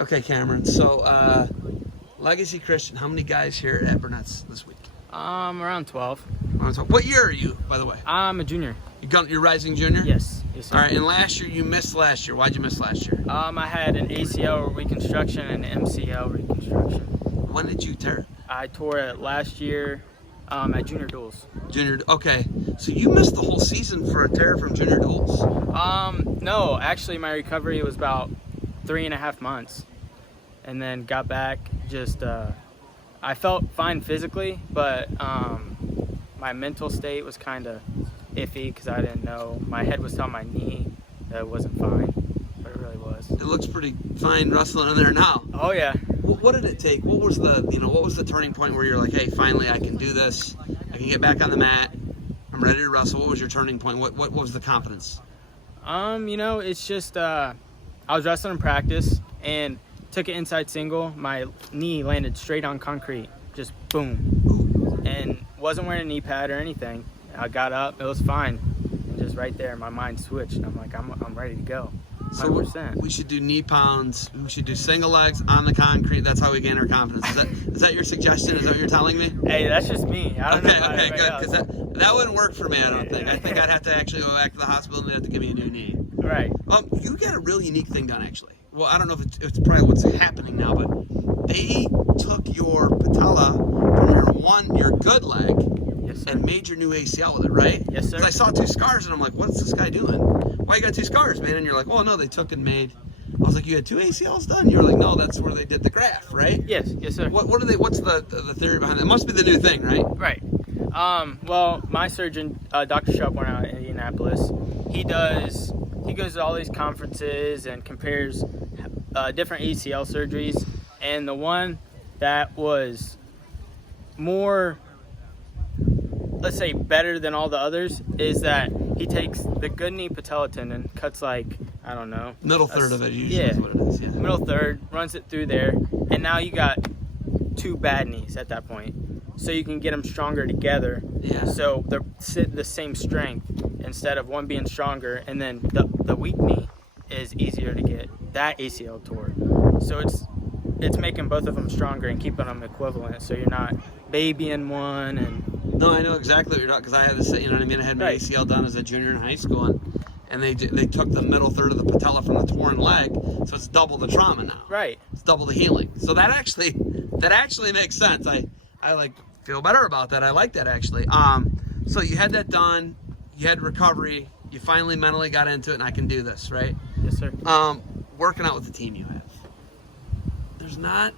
Okay, Cameron. So, Legacy Christian, how many guys here at Burnett's this week? Around 12. What year are you, by the way? I'm a junior. You're rising junior? Yes, sir. All right, and last year, you missed last year. Why'd you miss last year? I had an ACL reconstruction and an MCL reconstruction. When did you tear it? I tore it last year at junior duels. Okay. So you missed the whole season for a tear from junior duels? No, actually my recovery was about 3.5 months. And then got back, I felt fine physically, but my mental state was kind of iffy because I didn't know. My head was telling my knee that it wasn't fine, but it really was. It looks pretty fine wrestling in there now. Oh yeah. What did it take? What was the turning point where you're like, hey, finally I can do this. I can get back on the mat. I'm ready to wrestle. What was your turning point? What was the confidence? It's just I was wrestling in practice and took an inside single. My knee landed straight on concrete, just boom. And wasn't wearing a knee pad or anything. I got up, it was fine. And just right there, my mind switched. And I'm like, I'm ready to go. 100%. So we should do knee pounds. We should do single legs on the concrete. That's how we gain our confidence. Is that your suggestion? Is that what you're telling me? Hey, that's just me. I don't know. Okay, good. Because that wouldn't work for me, I don't think. I think I'd have to actually go back to the hospital and they'd have to give me a new knee. Right. You got a really unique thing done, actually. Well, I don't know if it's probably what's happening now, but they took your patella from your good leg, yes, sir, and made your new ACL with it, right? Yes, sir. 'Cause I saw 2 scars, and I'm like, what's this guy doing? Why you got 2 scars, man? And you're like, oh, no, they took and made. I was like, you had 2 ACLs done? You were like, no, that's where they did the graft, right? Yes, sir. What's the theory behind that? It must be the new thing, right? Right. Well, my surgeon, Dr. Shelburne out in Indianapolis, he goes to all these conferences and compares different ACL surgeries, and the one that was more, let's say, better than all the others is that he takes the good knee patella tendon, cuts like, I don't know, Middle third of it usually yeah, is what it is. Yeah. Middle third, runs it through there, and now you got 2 bad knees at that point. So you can get them stronger together. Yeah. So they're the same strength instead of one being stronger, and then the weak knee is easier to get that ACL tore. So it's making both of them stronger and keeping them equivalent. So you're not babying one and. No, I know exactly what you're talking, because I had this, you know what I mean? I had my Right. ACL done as a junior in high school, and they took the middle third of the patella from the torn leg, so it's double the trauma now. Right. It's double the healing. So that actually makes sense. I like feel better about that. I like that actually. So you had that done, you had recovery, you finally mentally got into it, and I can do this, right? Yes, sir. Working out with the team you have. There's not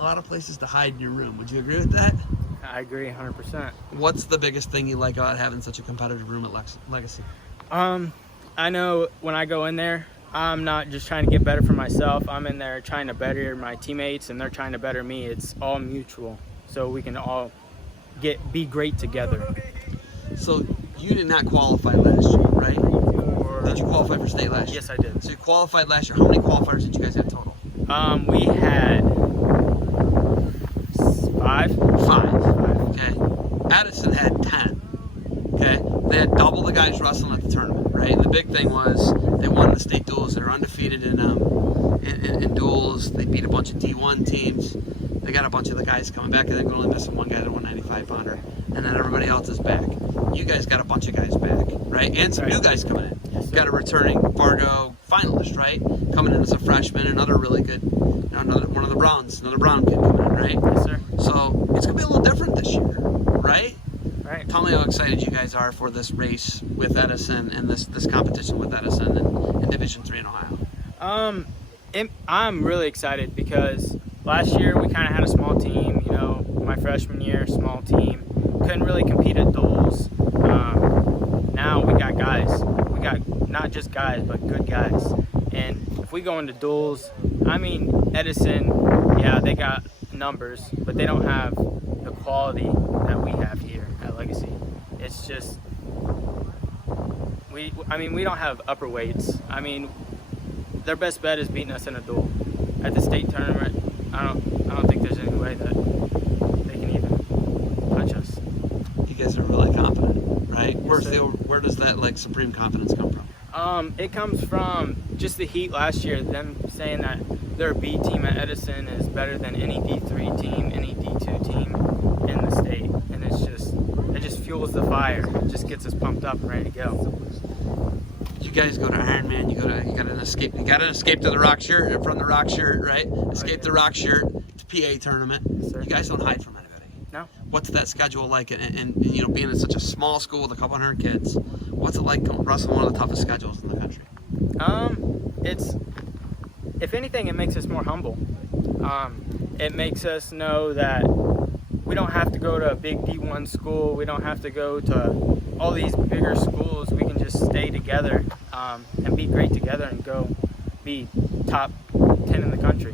a lot of places to hide in your room. Would you agree with that? I agree 100%. What's the biggest thing you like about having such a competitive room at Legacy? I know when I go in there, I'm not just trying to get better for myself. I'm in there trying to better my teammates, and they're trying to better me. It's all mutual, so we can all be great together. So you did not qualify last year, right? Did you qualify for state last year? Yes, I did. So you qualified last year. How many qualifiers did you guys have total? We had 5. 5. Okay. Edison had 10. Okay. They had double the guys wrestling at the tournament, right? And the big thing was they won the state duels. They were undefeated in duels. They beat a bunch of D1 teams. They got a bunch of the guys coming back. I think we're only missing one guy, the 195 pounder, and then everybody else is back. You guys got a bunch of guys back, right? And some new guys coming in. Yes, got a returning Fargo finalist, right? Coming in as a freshman, another really good, another one of the Browns, another Brown kid coming in, right? Yes, sir. So it's gonna be a little different this year, right? Right. Tell me how excited you guys are for this race with Edison and this competition with Edison in Division III in Ohio. I'm really excited because last year we kind of had a small team. My freshman year, small team, couldn't really compete at duels. Now we got guys. We got not just guys, but good guys. And if we go into duels, I mean, Edison, yeah, they got numbers, but they don't have the quality that we have here at Legacy. It's just, we don't have upper weights. I mean, their best bet is beating us in a duel. At the state tournament, I don't think there's any way that they can even punch us. You guys are really confident, right? Yes, sir. Where does that like supreme confidence come from? It comes from just the heat last year, them saying that their B team at Edison is better than any D3 team, any D2 team in the state. And it just fuels the fire. It just gets us pumped up and ready to go. You guys go to Ironman, you got an escape to the rock shirt, from the rock shirt, right? Escape the rock shirt to PA tournament. Yes, sir. You guys don't hide from anybody. No. What's that schedule like? And you know, being in such a small school with a couple hundred kids, what's it like wrestling one of the toughest schedules in the country? It's, if anything, it makes us more humble. It makes us know that we don't have to go to a big D1 school. We don't have to go to all these bigger schools. We can just stay together and be great together and go be top 10 in the country.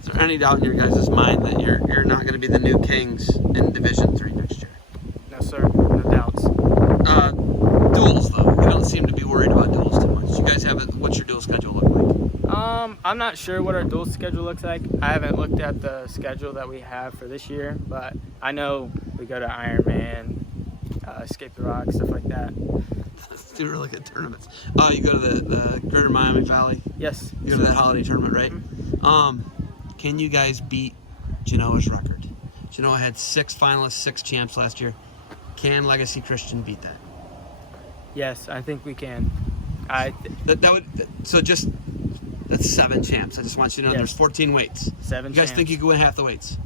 Is there any doubt in your guys' mind that you're not going to be the new kings in Division III next year? No, sir. No doubts. Duels, though. You don't seem to be worried about duels too much. You guys what's your dual schedule look like? I'm not sure what our dual schedule looks like. I haven't looked at the schedule that we have for this year, but I know we go to Ironman, Escape the Rock, stuff like that. Let's do really good tournaments. You go to the Greater Miami Valley? Yes. You go to that holiday tournament, right? Mm-hmm. Can you guys beat Genoa's record? Genoa had 6 finalists, 6 champs last year. Can Legacy Christian beat that? Yes, I think we can. That's 7 champs. I just want you to know there's 14 weights. 7 You guys champs. think you can win half the weights?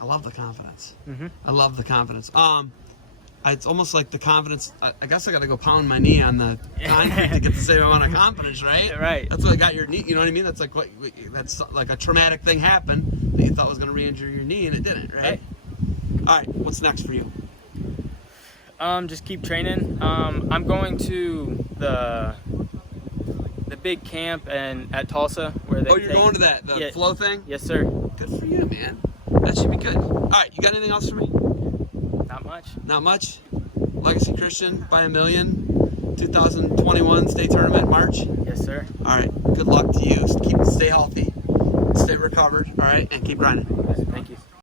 I love the confidence. Mm-hmm. I love the confidence. It's almost like the confidence. I guess I got to go pound my knee on the concrete to get the same amount of confidence, right? Right. That's what got your knee. You know what I mean? That's like a traumatic thing happened that you thought was going to re-injure your knee, and it didn't, right? All right. What's next for you? Just keep training. I'm going to the big camp at Tulsa where they. Oh, you're going to the flow thing? Yes, sir. Good for you, man. That should be good. All right. You got anything else for me? Not much. Not much. Legacy Christian by a million. 2021 state tournament March. Yes, sir. All right. Good luck to you. Stay healthy. Stay recovered. All right, and keep grinding. Thank you.